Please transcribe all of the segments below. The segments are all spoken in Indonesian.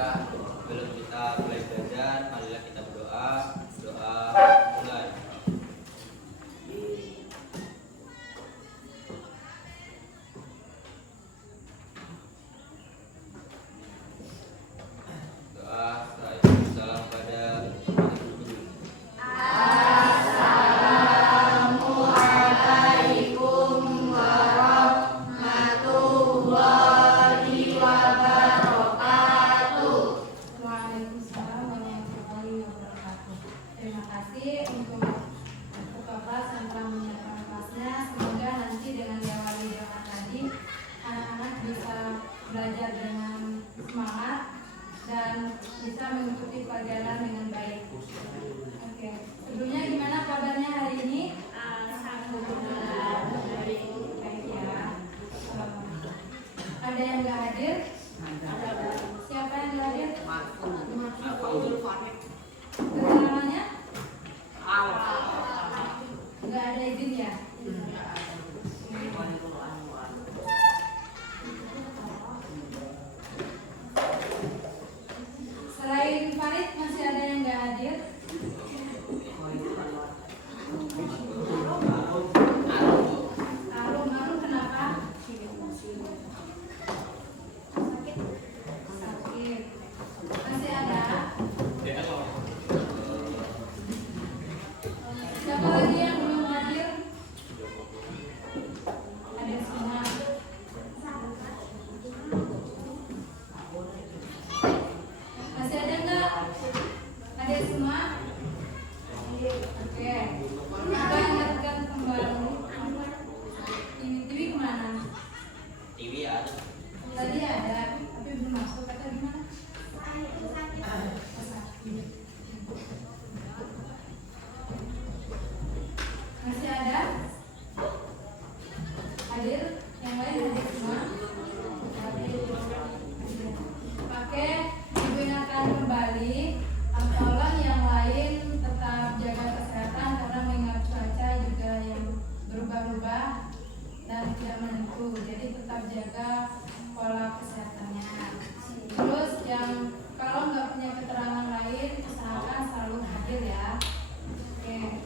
sebelum kita mulai belajar, marilah kita berdoa. Doa mulai. Doa setelah itu salam pada guru. Assalamualaikum warahmatullahi wabarakatuh. Waalaikumsalam warahmatullahi wabarakatuh. Terima kasih untuk kelas yang telah menyiapkan kelasnya. Semoga nanti dengan diawali doa tadi anak-anak bisa belajar dengan semangat dan bisa mengikuti pelajaran dengan baik. Oke, sebelumnya gimana kabarnya hari ini? Alhamdulillah baik ya. Ada yang nggak hadir? Siapa yang nggak hadir? Keterangannya? Nggak ada izin ya? Selain Farid masih ada yang nggak hadir? Arum kenapa? Sakit. Masih ada? Siapa lagi yang belum hadir? Ada semua. Masih ada nggak? Ada semua? Oke. Kita ingatkan kembali. TV kemana? TV ada. Tadi ada, tapi belum masuk. Kata gimana? Oh, sakit. Masih ada? Hadir? Yang lain hadir semua? Oke, digunakan kembali. Tolong yang lain tetap jaga kesehatan karena mengingat cuaca juga yang berubah-ubah dan tidak menentu. Jadi tetap jaga pola kesehatannya. Terus yang kalau nggak punya keterangan lain, usahakan selalu hadir ya. Oke.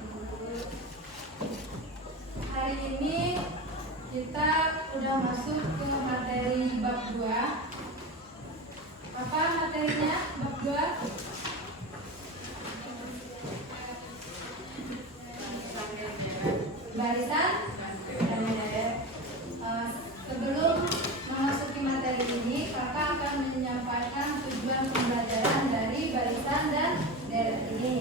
Hari ini kita udah masuk ke materi bab 2. Apa materinya bab 2? Barisan dan deret. Sebelum memasuki materi ini, kakak akan menyampaikan tujuan pembelajaran dari barisan dan deret ini.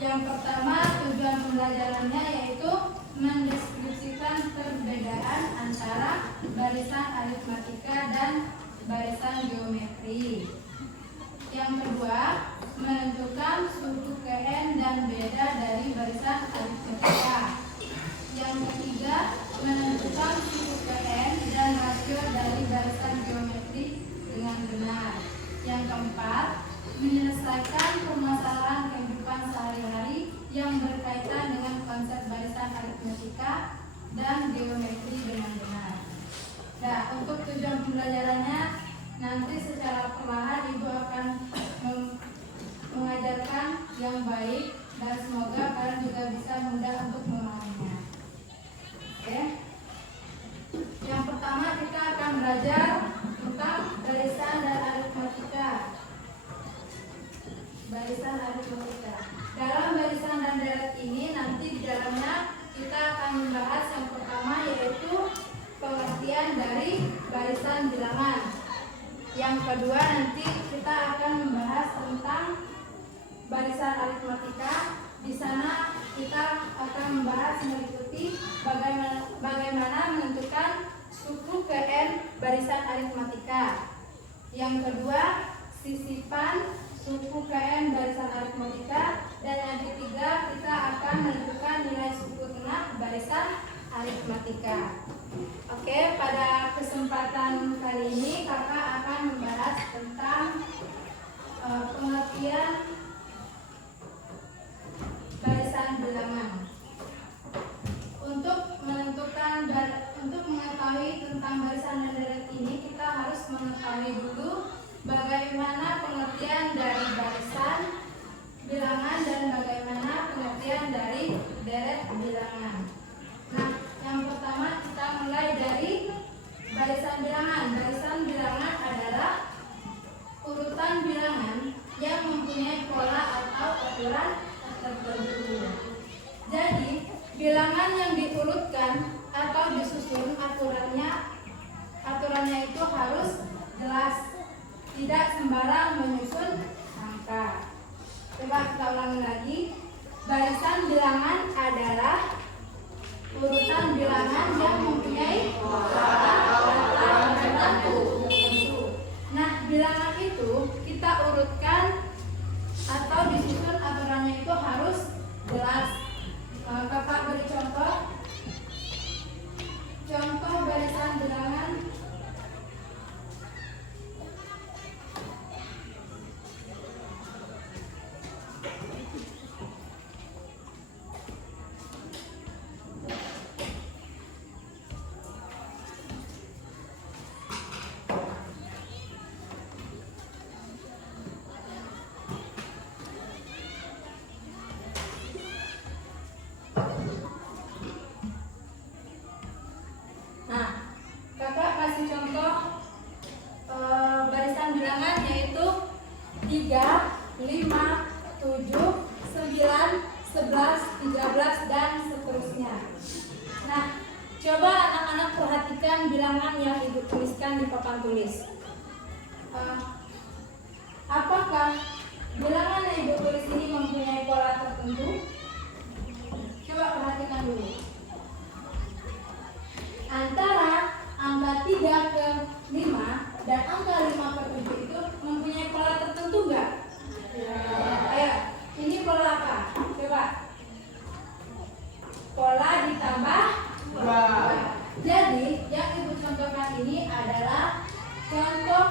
Yang pertama, tujuan pembelajarannya yaitu mendeskripsikan perbedaan antara barisan aritmatika dan barisan geometri. Yang kedua, menentukan suku KN dan beda dari barisan aritmatika. Yang ketiga, menentukan suku KN dan rasio dari barisan geometri dengan benar. Yang keempat, menyelesaikan permasalahan kehidupan sehari-hari yang berkaitan dengan konsep barisan aritmatika dan geometri dengan benar. Nah, untuk tujuan pembelajarannya nanti secara perlahan Ibu akan mengajarkan yang baik dan semoga kalian juga bisa mudah untuk memahaminya. Oke. Yang pertama kita akan belajar tentang barisan dan aritmatika. Barisan aritmatika. Dalam barisan dan deret ini nanti di dalamnya kita akan membahas yang pertama yaitu pengertian dari barisan bilangan. Yang kedua nanti kita akan membahas tentang barisan aritmatika. Di sana kita akan membahas meliputi bagaimana menentukan suku KN barisan aritmatika. Yang kedua, sisipan suku KN barisan aritmatika. Dan yang ketiga, kita akan menentukan nilai suku tengah barisan aritmatika. Oke, pada kesempatan kali ini kakak akan membahas tentang pengertian barisan bilangan. Untuk mengetahui tentang barisan dan deret ini, kita harus mengetahui dulu bagaimana pengertian sembarang menyusun angka. Coba kita ulangi lagi. Barisan bilangan adalah urutan bilangan yang mempunyai pola tertentu. Nah, bilangan itu kita urutkan atau disusun aturannya itu harus jelas. Kakak beri contoh. Contoh barisan bilangan. Nah, kakak kasih contoh barisan bilangan yaitu 3, 5, 7, 9, 11, 13, dan seterusnya. Nah, coba anak-anak perhatikan bilangan yang ibu tuliskan di papan tulis. Apakah bilangan yang ibu tulis ini mempunyai pola tertentu? Coba perhatikan dulu. Antara angka 3 ke 5 dan angka 5 ke 7 itu mempunyai pola tertentu enggak? Ayo, ini pola apa? Coba. Pola ditambah 2. Jadi, yang ibu contohkan ini adalah contoh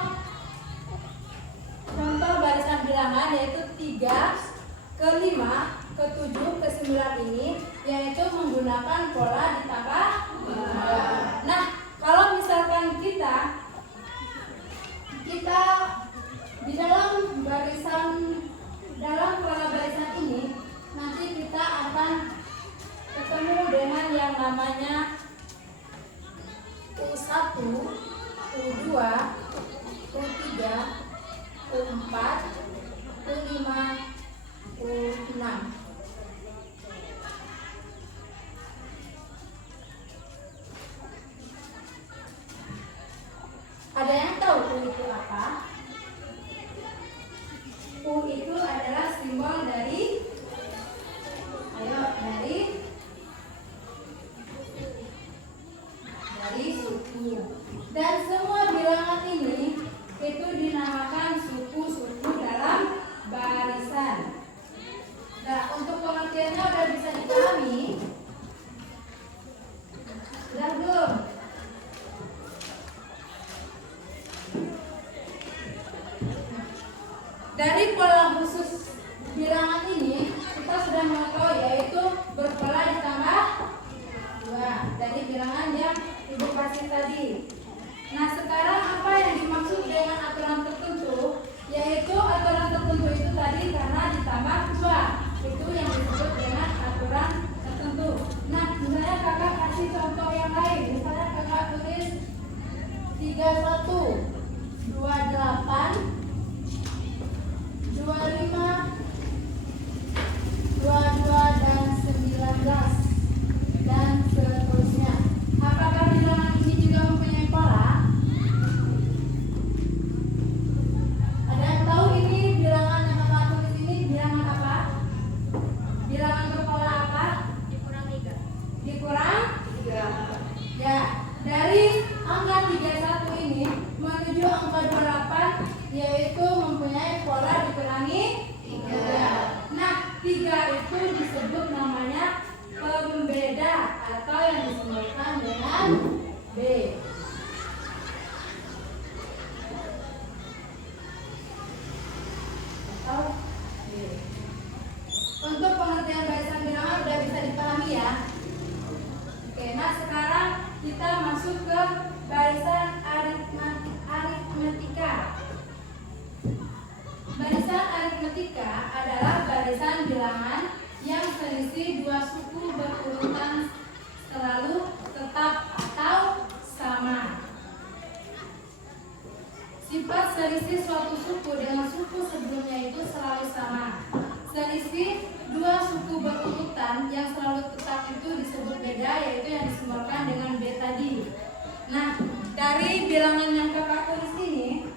barisan bilangan yaitu 3 ke 5 ke 7 ke 9 ini yaitu menggunakan pola ditambah 2. Nah, kalau misalkan kita di dalam pola barisan ini nanti kita akan ketemu dengan yang namanya U1, U2, U3, U4, U5, U6. Ada yang tahu U itu apa? U itu adalah simbol dari suku. Dan semua bilangan ini itu dinamakan suku-suku dalam barisan. Nah, untuk pengertiannya udah bisa dipahami? Sudah belum? Dari pola khusus bilangan ini kita sudah mengetahui yaitu berpola ditambah 2 dari bilangan yang ibu kasih tadi. Nah, sekarang apa yang dimaksud dengan aturan tertentu? Yaitu aturan tertentu itu tadi karena ditambah 2. Itu yang disebut dengan aturan tertentu. Nah, misalnya kakak kasih contoh yang lain. Misalnya kakak tulis 31, 28, 25, 22, dan 19, dan seterusnya. Apakah bilangan ini juga mempunyai pola? Ada yang tahu ini bilangan yang kakak tulis ini bilangan apa? Bilangan berpola apa? Dikurang 3. Dikurang 3. Ya, dari angka 31 ini menuju angka 28 yaitu mempunyai pola dikurangi 3. Nah, 3 itu disebut namanya pembeda atau yang disimbolkan dengan B. Atau B. Untuk pengertian barisan bilangan sudah bisa dipahami ya. Oke, nah sekarang kita masuk ke barisan aritmetika. Barisan aritmetika adalah barisan bilangan yang selisih 2 suku berurutan selalu tetap atau sama. Sifat selisih suatu suku dengan suku sebelumnya itu selalu sama. Selisih 2 suku berurutan yang selalu tetap itu disebut beda, yaitu yang disimbolkan dengan B tadi. Nah, dari bilangan yang kakak tulis ini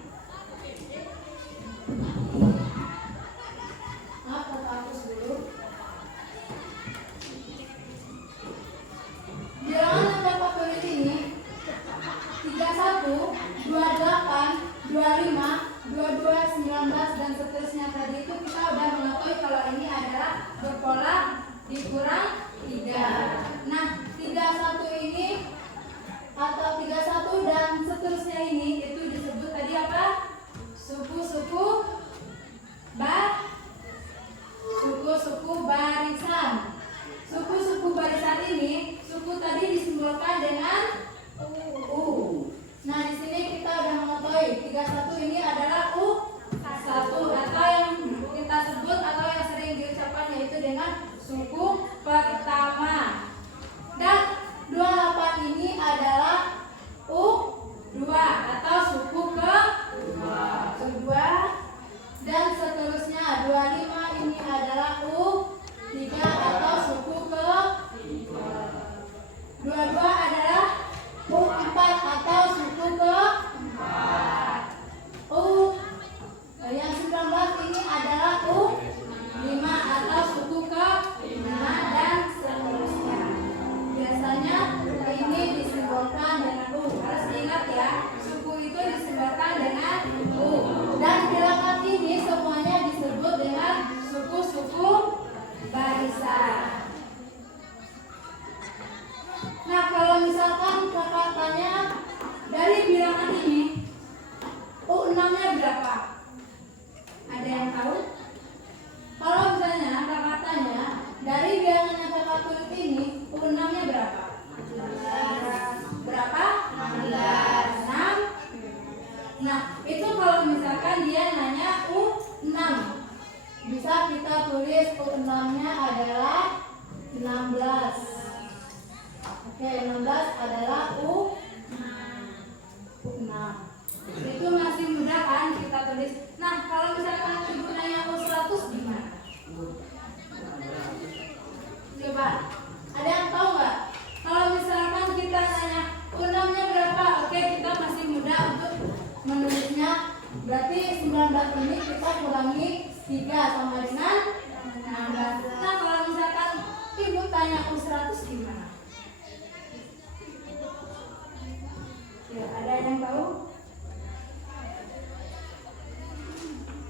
tulis U6-nya adalah 16. Oke, 16 adalah U6. Itu masih mudah kan kita tulis. Nah, kalau misalkan ibu nanya U100 gimana? Coba, ada yang tahu nggak? Kalau misalkan kita nanya U6-nya berapa? Oke, kita masih mudah untuk menulisnya. Berarti 19 ini kita kurangi 3 sama dengan 16. Nah, kalau misalkan ibu tanya U100 gimana? Ya, ada yang tahu?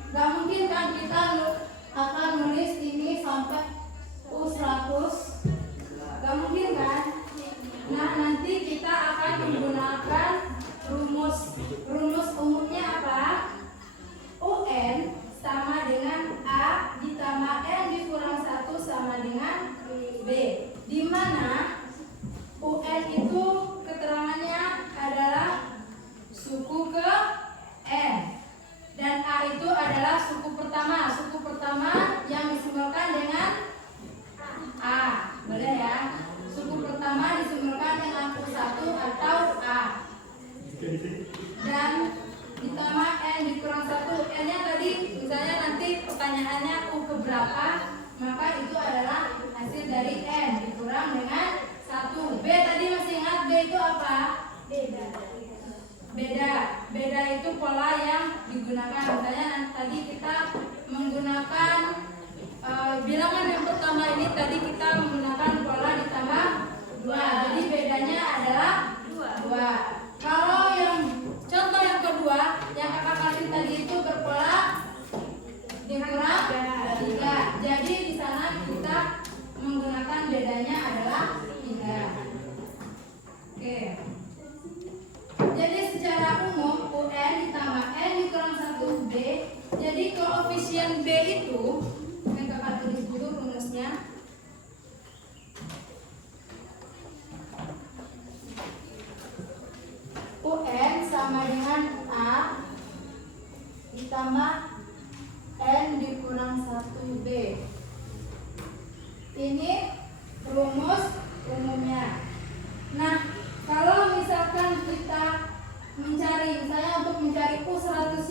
Gak mungkin kan kita akan nulis ini sampai U100. Gak mungkin kan? Nah, nanti kita akan menggunakan rumus umumnya apa? UN sama dengan A ditambah N dikurang 1 sama dengan B. Di mana UN itu keterangannya adalah suku ke N dan A itu adalah suku pertama. Suku pertama yang disimbolkan dengan A. Boleh ya? Suku pertama disimbolkan dengan U1 atau A. Dan ditambah N dikurang 1. N-nya tadi misalnya nanti pertanyaannya U keberapa, maka itu adalah hasil dari N dikurang dengan 1. B tadi masih ingat B itu apa? Beda itu pola yang digunakan. Misalnya tadi kita menggunakan bilangan yang pertama ini tadi kita menggunakan pola ditambah 2. Jadi bedanya adalah 2. Kalau yang contoh yang kedua yang kakak kasih tadi itu berpola dikurang 3. Jadi di sana kita menggunakan bedanya adalah 3. Oke. Jadi secara umum UN ditambah N dikurang 1B. Jadi koefisien B itu yang kakak tulis dulu rumusnya. UN sama dengan A ditambah N dikurang 1B. Ini rumus umumnya. Nah, kalau misalkan kita mencari, misalnya untuk mencari U100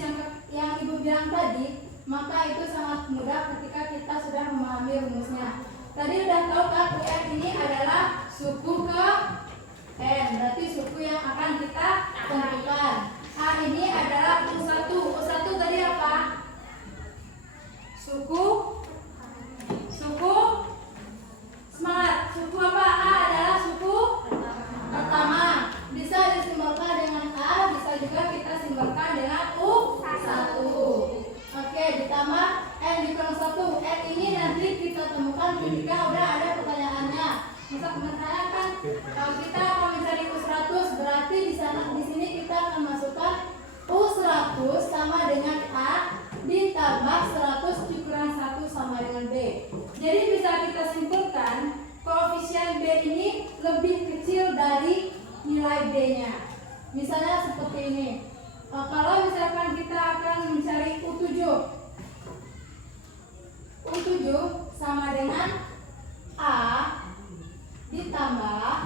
yang ibu bilang tadi, maka itu sangat mudah ketika kita sudah memahami rumusnya. Tadi udah tahu kan UN ini adalah suku ke N, berarti suku yang akan kita tentukan. A ini adalah U1. U1 tadi apa? Suku semangat. Suku apa? A adalah suku pertama. Bisa disimbolkan dengan A, bisa juga kita simbolkan dengan U1. Oke, ditambah N dikurang 1. N ini nanti kita temukan ketika udah ada pertanyaannya. Misalnya kan kalau kita akan mencari U100, berarti di sini kita akan masukkan U100 sama dengan A ditambah 100 dikurang 1 sama dengan B. Jadi bisa kita simpulkan koefisien B ini lebih kecil dari nilai B-nya. Misalnya seperti ini. Kalau misalkan kita akan mencari U7 sama dengan A ditambah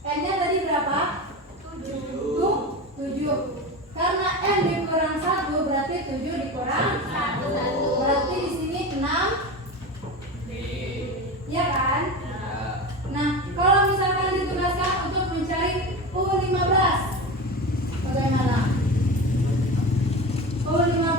N-nya tadi berapa? 7. Karena N dikurang 1 berarti 7 dikurang 1. Berarti di sini 6. Ya kan? Nah, kalau misalkan ditugaskan untuk mencari U15, bagaimana? U15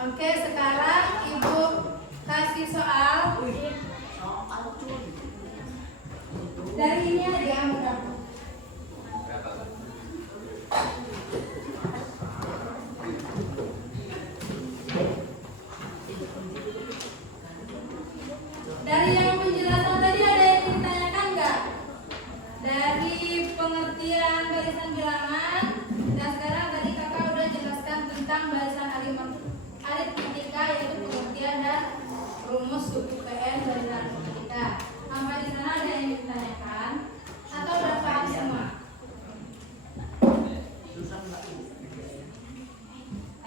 Oke, sekarang Ibu kasih soal dari ini aja mudah. Berapa? Dari yang penjelasan tadi ada yang ditanyakan nggak? Dari pengertian barisan bilangan, dan sekarang tadi kakak udah jelaskan tentang barisan aritmetika, yaitu pengertian dan rumus suku PN barisan aritmetika. Sampai di sana ada yang ditanyakan atau udah paham semua?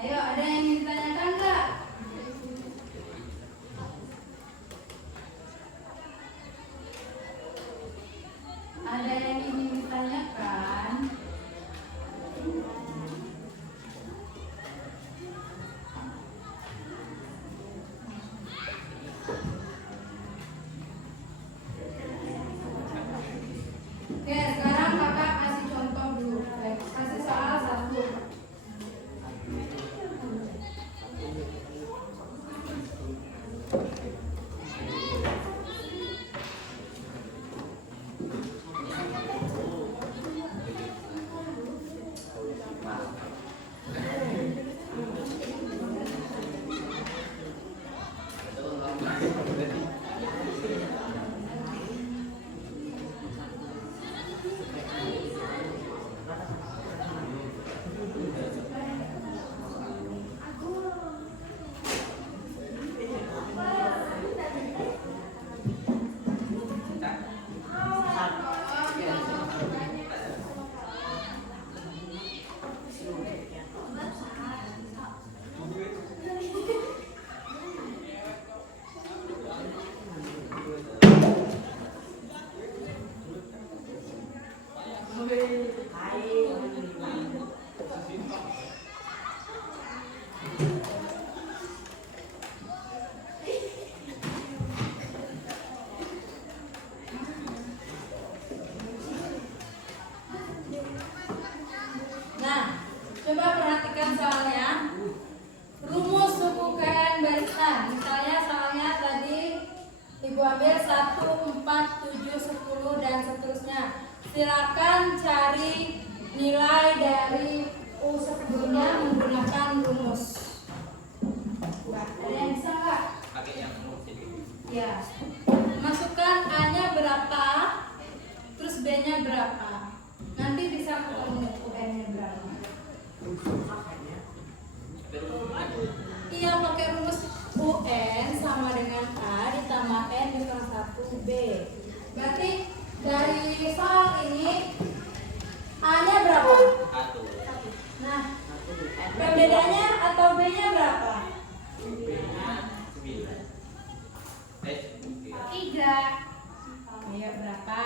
Ayo, ada yang ditanyakan nggak? Ada yang ingin ditanyakan? Oke, sekarang kakak kasih contoh dulu. Kasih soal satu. Nah, coba perhatikan soalnya. Rumus suku KN barisan. Misalnya soalnya tadi Ibu ambil 1, 4, 7, 10 dan seterusnya. Silakan cari nilai dari U sebelumnya menggunakan rumus. Wah, ada yang bisa nggak? Pakai yang rumus ini. Ya. Masukkan A-nya berapa, terus B-nya berapa. Nanti bisa ketemu UN-nya berapa. Iya, pakai rumus UN sama dengan A ditambah N dikurangi 1B. Berarti dari soal ini A-nya berapa? 1. Nah, perbedaannya atau B-nya berapa? 9. 3. Ayo berapa?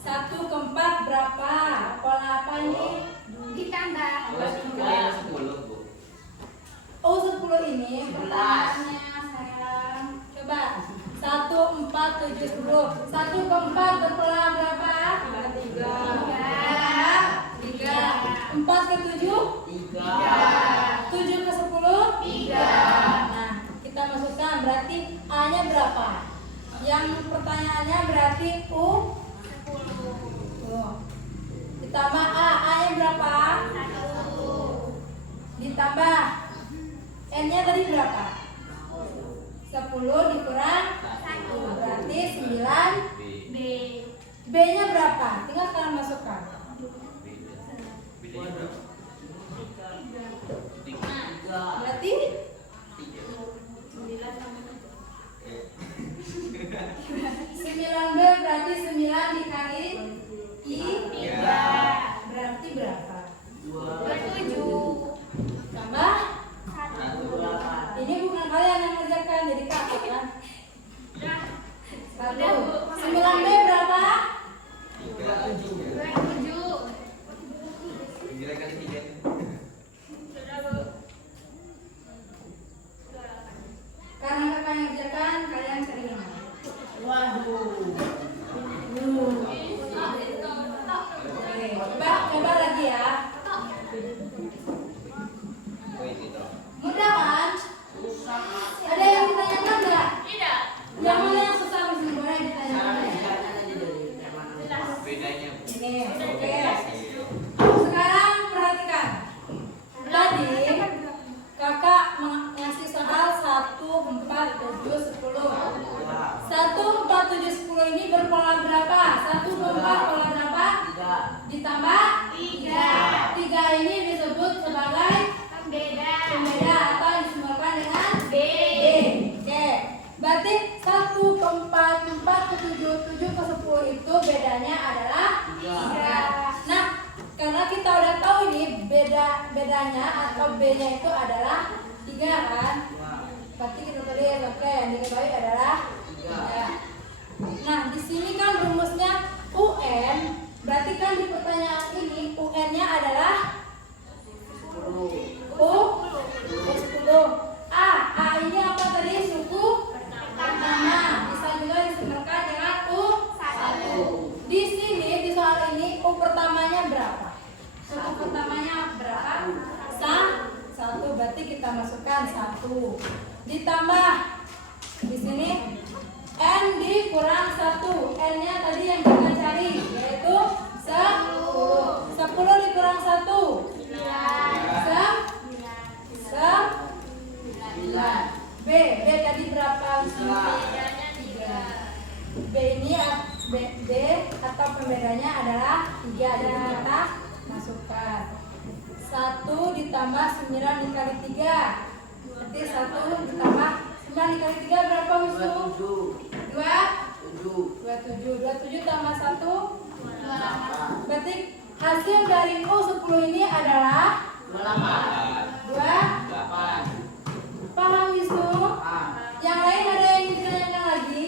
1 ke 4 berapa? Pola apa ini? Ditambah. Kalian 10, Bu. Oh, 10 ini pertanyaannya sekarang. Coba 1, 4, 7, 10. 1 ke 4 berpola berapa? 3. 4 ke 7? 3. 7 ke 10? 3. Nah, kita masukkan berarti A-nya berapa? Yang pertanyaannya berarti U 10. Ditambah A-nya berapa? 1. Ditambah N-nya tadi berapa? 10 dikurang 1 berarti 9. B. B-nya berapa? Tinggal kalian masukkan. Bedanya berapa? 3. Berarti 9B berarti 9 dikali I 3 berarti berapa? 27. Tambah 1. ini bukan kalian yang ngerjakan, jadi kakak kan. 9B berapa? 3. 9 kali 3. Karena kakak yang ngerjakan, kalian cari yang mana? Oke, coba lagi ya. Oh, itu. Mudah kan? B-nya itu adalah 3 kan? Berarti kita tulis oke, yang diketahui adalah 3. Nah, di sini kan rumusnya UN, berarti kan di pertanyaan ini UN-nya adalah U10. A ini apa tadi? Suku pertama. Bisa juga disebutkan dengan U1. Di sini di soal ini U pertamanya berapa? Suku pertamanya berapa? 1. Berarti kita masukkan 1. Ditambah di sini N dikurang 1. N-nya tadi yang kita cari yaitu 10. 10 dikurang 1. 9. B tadi berapa? 3. B ini B atau pembedanya adalah 3. Jadi kita masukkan 1 ditambah 9 dikali 3. Berarti 1 ditambah 9 dikali 3 berapa, Wisnu? 27 tambah 1 8. Berarti hasil dari U10 ini adalah 28. Paham, Wisnu? Yang lain ada yang ditanyakan lagi?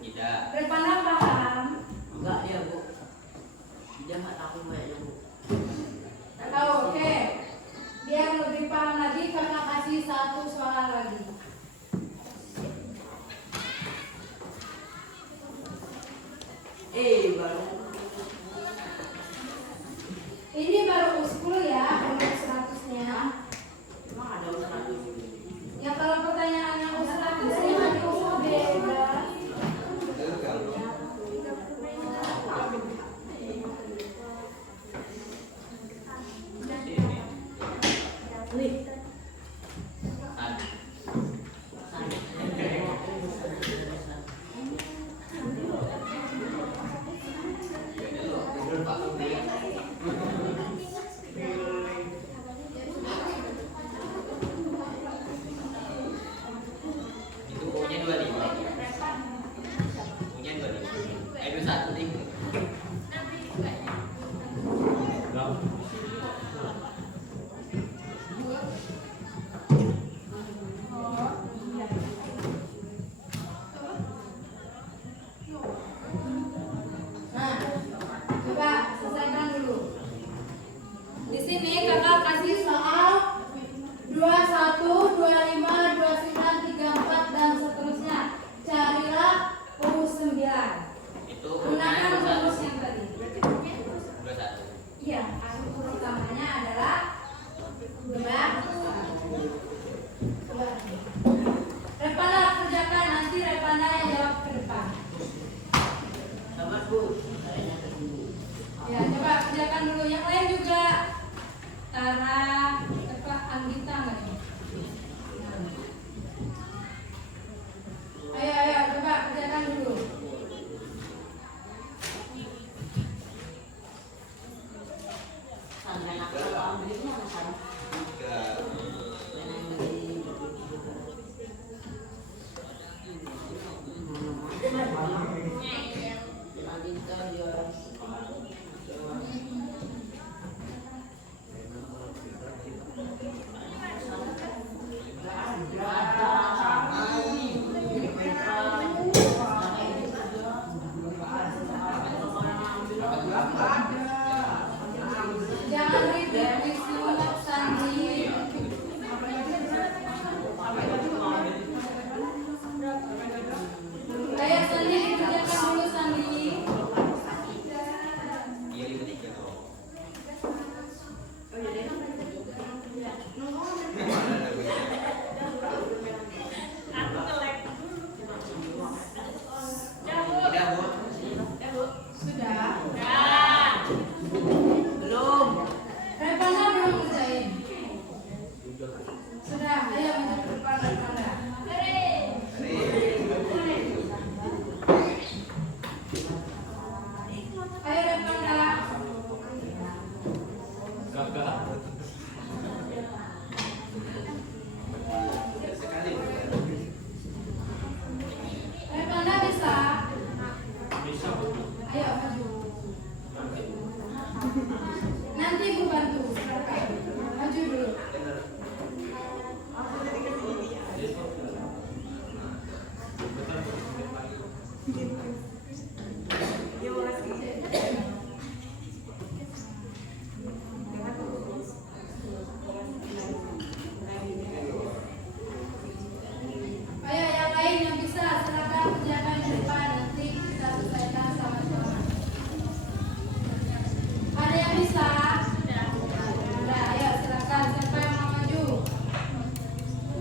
Tidak. Revana paham? Enggak dia, Bu. Dia enggak tahu kayaknya, Bu. Tahu, oke. Biar lebih paham lagi, kakak kasih 1 soal lagi. Baru. Ini baru U10 ya, untuk 100-nya. Emang ada 100. Ya kalau pertanyaan yang U100-nya nanti beda. Itu U-nya 25. U-nya 25. 21 ding.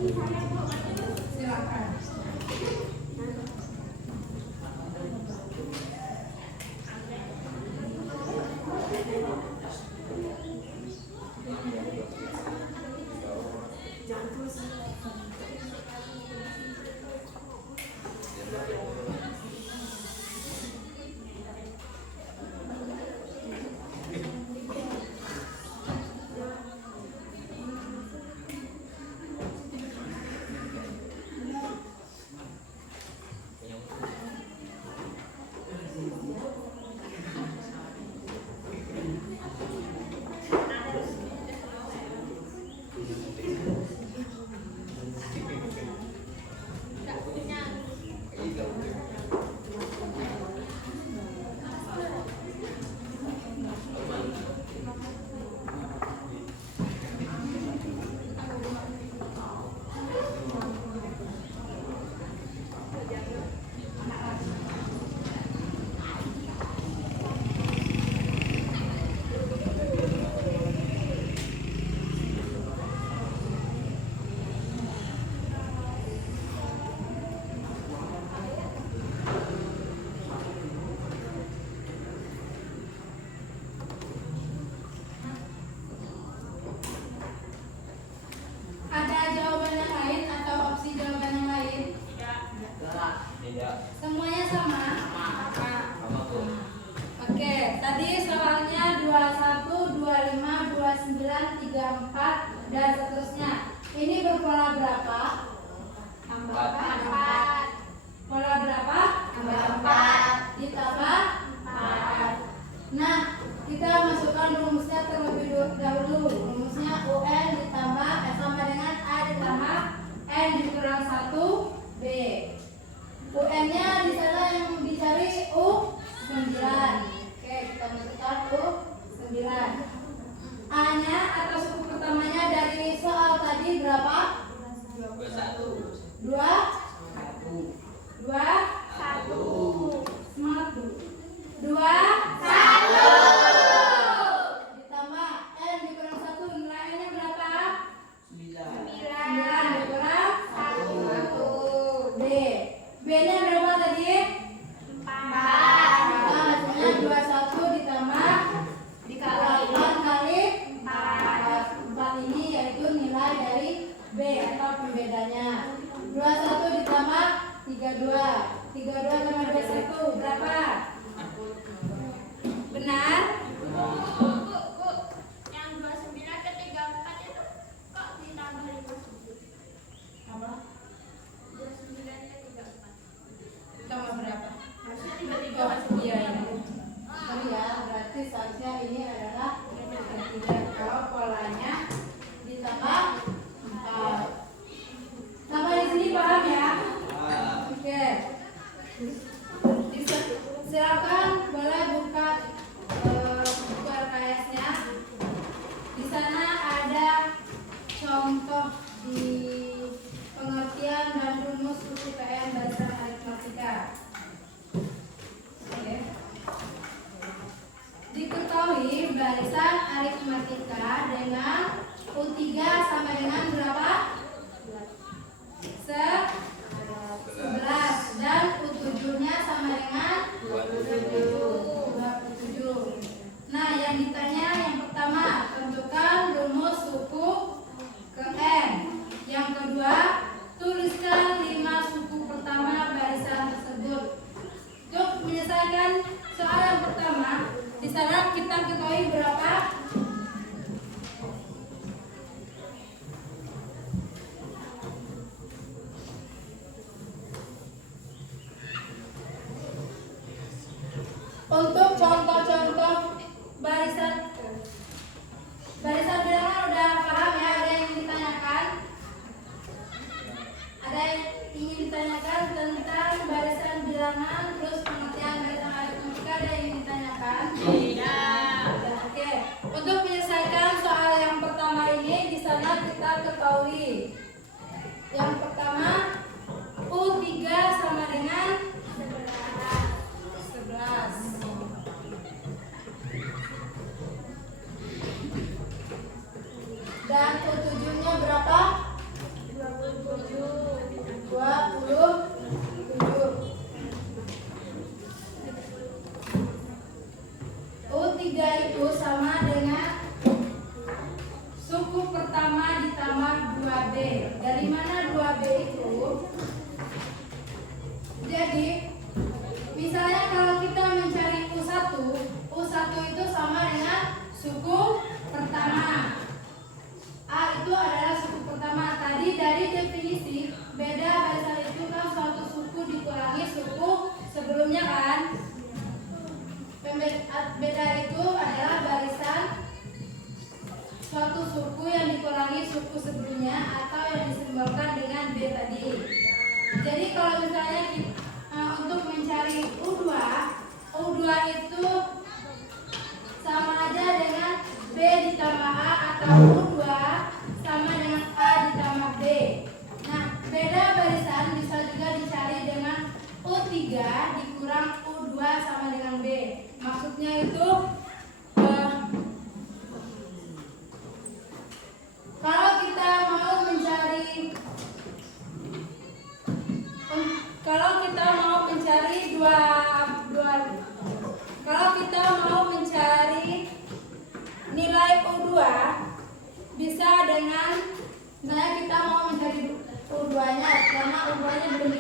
Silakan. Ada jawaban yang lain atau opsi jawaban yang lain? Tidak. Semuanya sama? Sama tuh. Oke, tadi soalnya 21, 25, 29, 34 dan seterusnya. Ini berpola berapa? Empat. Pola berapa? 4. Ditambah 4. Nah, kita masukkan rumusnya terlebih dahulu. Rumusnya UN ditambah sama dengan A ditambah N dikurang 1 B. UN-nya di sana yang dicari U9. Oke, kita masukkan U9. A-nya atau suku pertamanya dari soal tadi berapa? 21. 2 2 semangat dulu. 2 ditambah N dikurang 1, nilainya berapa? 9 dikurang 1. B. B-nya berapa tadi? 4. Nah, hasilnya 21 ditambah 8 kali 4. 4 ini yaitu nilai dari B atau pembedanya. 21 ditambah 32. 32 sama 21 berapa? Benar? Yang 29 ke 34 itu kok ditambah 59? Apa? 29 ke 34. Tambah berapa? Maksudnya tiba-tiba Oh, masuk iya, iya. Oh ya, berarti seharusnya ini adalah ketiga. Kalau polanya ditambah 4. Sampai di sini paham ya? Oke. Silakan boleh buka buku LKS-nya. Di sana ada contoh di pengertian dan rumus UPN barisan aritmatika. Oke. Diketahui barisan aritmatika dengan U3 sama dengan berapa? 11 dan U7-nya sama dengan 27. Nah, yang ditanya yang pertama, tentukan rumus suku ke N. Yang kedua, tuliskan 5 suku pertama barisan tersebut. Untuk menyelesaikan soal yang pertama, di sana kita ketahui berapa? Untuk contoh-contoh barisan bilangan udah paham ya? Ada yang ditanyakan? Ada yang ingin ditanyakan tentang barisan bilangan terus pengertian barisan aritmatika? Ada yang ingin ditanyakan? Tidak. Oke. Untuk menyelesaikan soal yang pertama ini di sana kita ketahui yang pertama U3 sama dengan 11. Jadi misalnya kalau kita mencari U1 itu sama dengan suku pertama. A itu adalah suku pertama. Tadi dari definisi beda barisan itu kan suatu suku dikurangi suku sebelumnya kan. Beda itu adalah barisan suatu suku yang dikurangi suku sebelumnya atau yang disimbolkan dengan B tadi. Jadi kalau misalnya untuk mencari U2 itu sama aja dengan B ditambah A atau U2 sama dengan A ditambah B. Nah, beda barisan bisa juga dicari dengan U3 dikurang U2 sama dengan B. Maksudnya itu kalau kita mau mencari nilai U2 bisa dengan kita mau mencari U2-nya karena U2-nya belum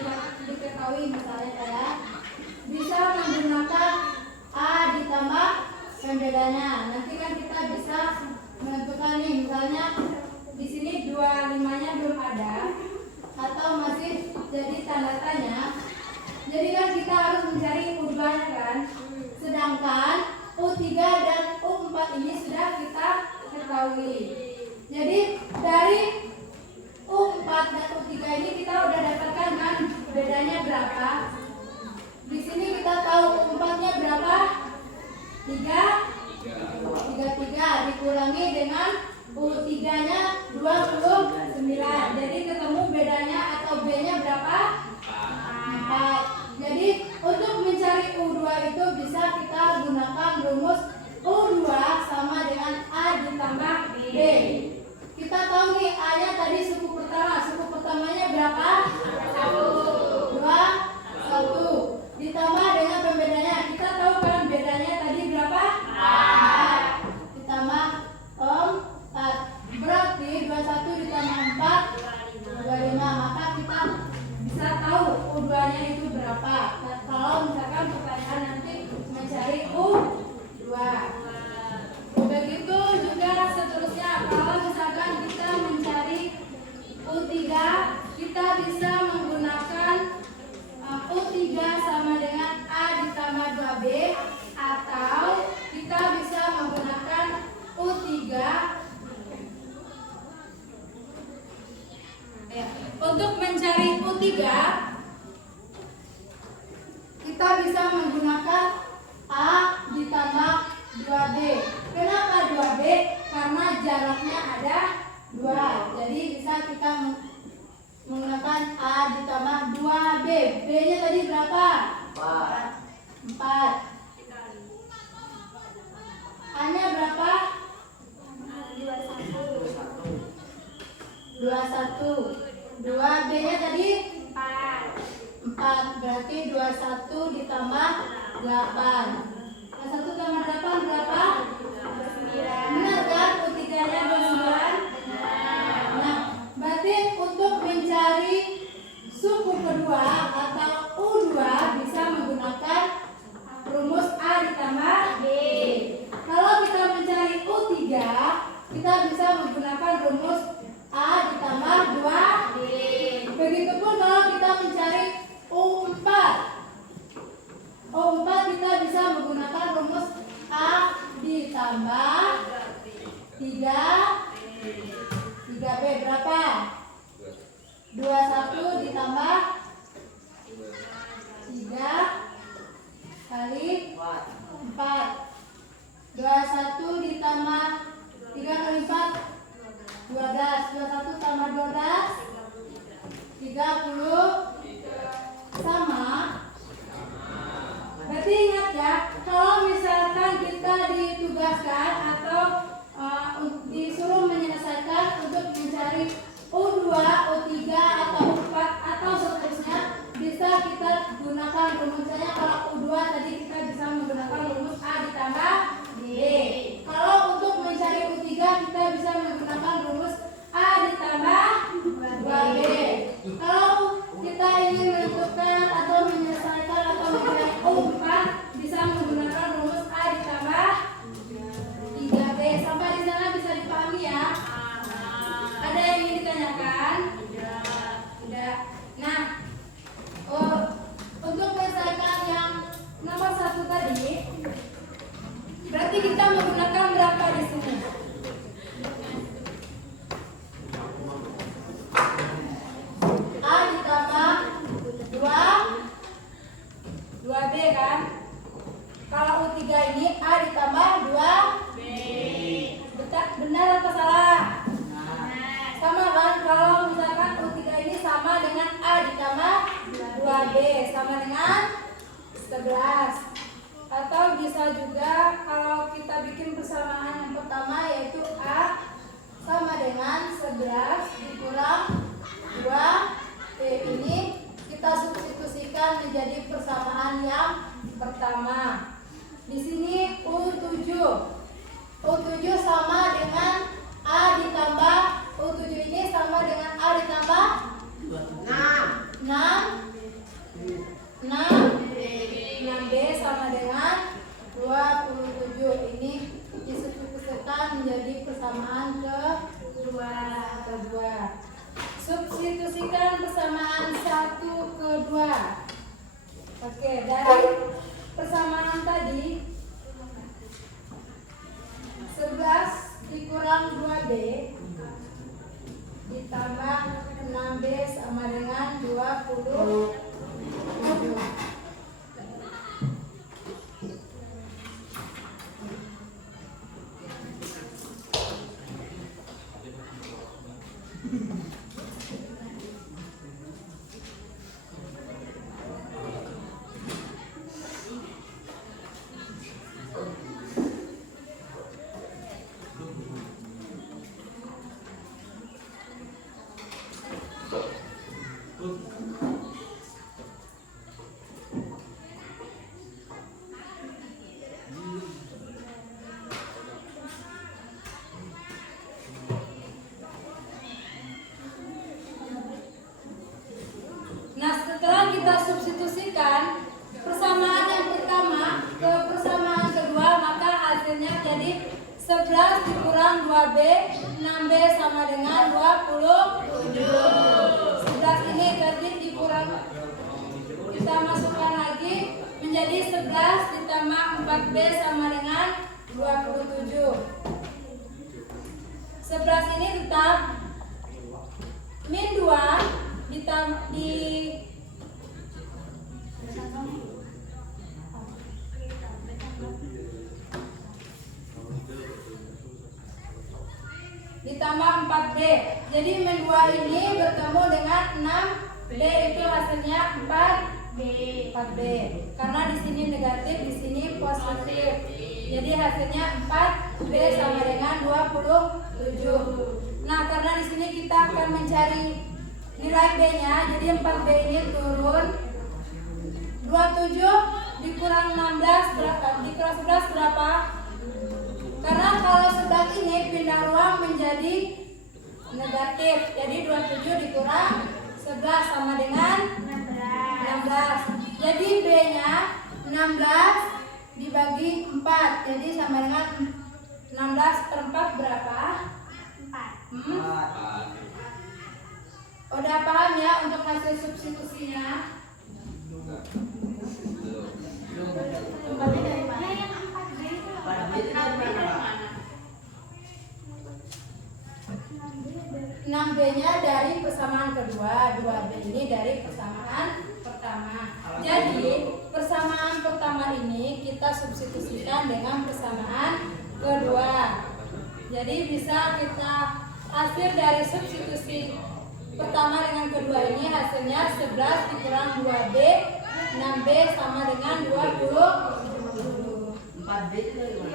diketahui misalnya kayak bisa menggunakan A ditambah pembedanya. Nanti kan kita bisa menentukan nih misalnya di sini 25-nya belum ada atau masih jadi tanda tanya. Jadi kan kita harus mencari U2-nya kan. Sedangkan U3 dan U4 ini sudah kita ketahui. Jadi dari U4 dan U3 ini kita udah dapatkan kan bedanya berapa. Di sini kita tahu U4-nya berapa? 33 dikurangi dengan U3-nya 29. Jadi ketemu bedanya atau B-nya berapa? 4. Jadi untuk mencari U2 itu bisa kita gunakan rumus U2 sama dengan A ditambah B. Kita tahu nih A-nya tadi suku pertama. Suku pertamanya berapa? 1. Ditambah dengan pembedanya. Kita tahu kan bedanya tadi berapa? 4. Ditambah 4. Berarti 21 ditambah 4 25. Maka kita bisa tahu U2-nya itu berapa. Nah, kalau misalkan pertanyaan nanti mencari U2. Begitu juga seterusnya. Kalau misalkan kita mencari U3, kita bisa menggunakan U3 sama dengan A ditambah 2B, atau kita bisa menggunakan U3 untuk mencari U3 kita bisa menggunakan A ditambah 2B. Kenapa 2B? Karena jaraknya ada 2. Jadi bisa kita menggunakan A ditambah 2B. B-nya tadi berapa? 4. A-nya berapa? 21. 2B-nya tadi 4. Berarti 21 ditambah 8. 21 tambah 8 berapa? 9. Benar kan? U3-nya 29. Nah, berarti untuk mencari suku kedua atau U2 bisa menggunakan rumus A ditambah B. Kalau kita mencari U3, kita bisa menggunakan rumus A ditambah 2B. Begitupun kalau kita mencari U4. U4 kita bisa menggunakan rumus A ditambah 3B berapa? 2B sama dengan 11. Atau bisa juga kalau kita bikin persamaan yang pertama yaitu A sama dengan 11 dikurang 2B ini kita substitusikan menjadi persamaan yang pertama. Di sini U7 sama dengan A ditambah U7 ini sama dengan A ditambah 6B sama dengan 27. Ini disubstitusikan menjadi persamaan kedua. Substitusikan persamaan 1 ke 2. Oke, dari persamaan tadi 11 dikurang 2B ditambah 6B sama dengan 27. Nah, setelah kita substitusikan persamaan yang pertama ke persamaan kedua, maka hasilnya jadi 11 dikurang 2B, 6B sama dengan 27. 11 ini tadi dikurang, kita masukkan lagi menjadi 11 ditambah 4B sama dengan 27. 11 ini tetap min 2 ditambah 4B. Jadi min 2 ini bertemu dengan 6B itu hasilnya 4B. Karena di sini negatif, di sini positif. Jadi hasilnya 4B sama dengan 27. Nah, karena di sini kita akan mencari nilai B-nya, jadi 4B ini turun. 27 dikurang 16 berapa? Dikurang 11 berapa? Karena kalau sebelah ini pindah ruang menjadi negatif. Jadi 27 dikurang 11 sama dengan 16. Jadi B-nya 16 dibagi 4. Jadi sama dengan 16 per 4 berapa? 4. Udah paham ya untuk hasil substitusinya? Tempatnya dari mana yang 4B itu? 6B-nya dari persamaan kedua, 2B ini dari persamaan pertama. Jadi persamaan pertama ini kita substitusikan dengan persamaan kedua. Jadi bisa kita hasil dari substitusi pertama dengan kedua ini hasilnya 11 dikurang 2B, 6B sama dengan 20. 4B itu dari mana?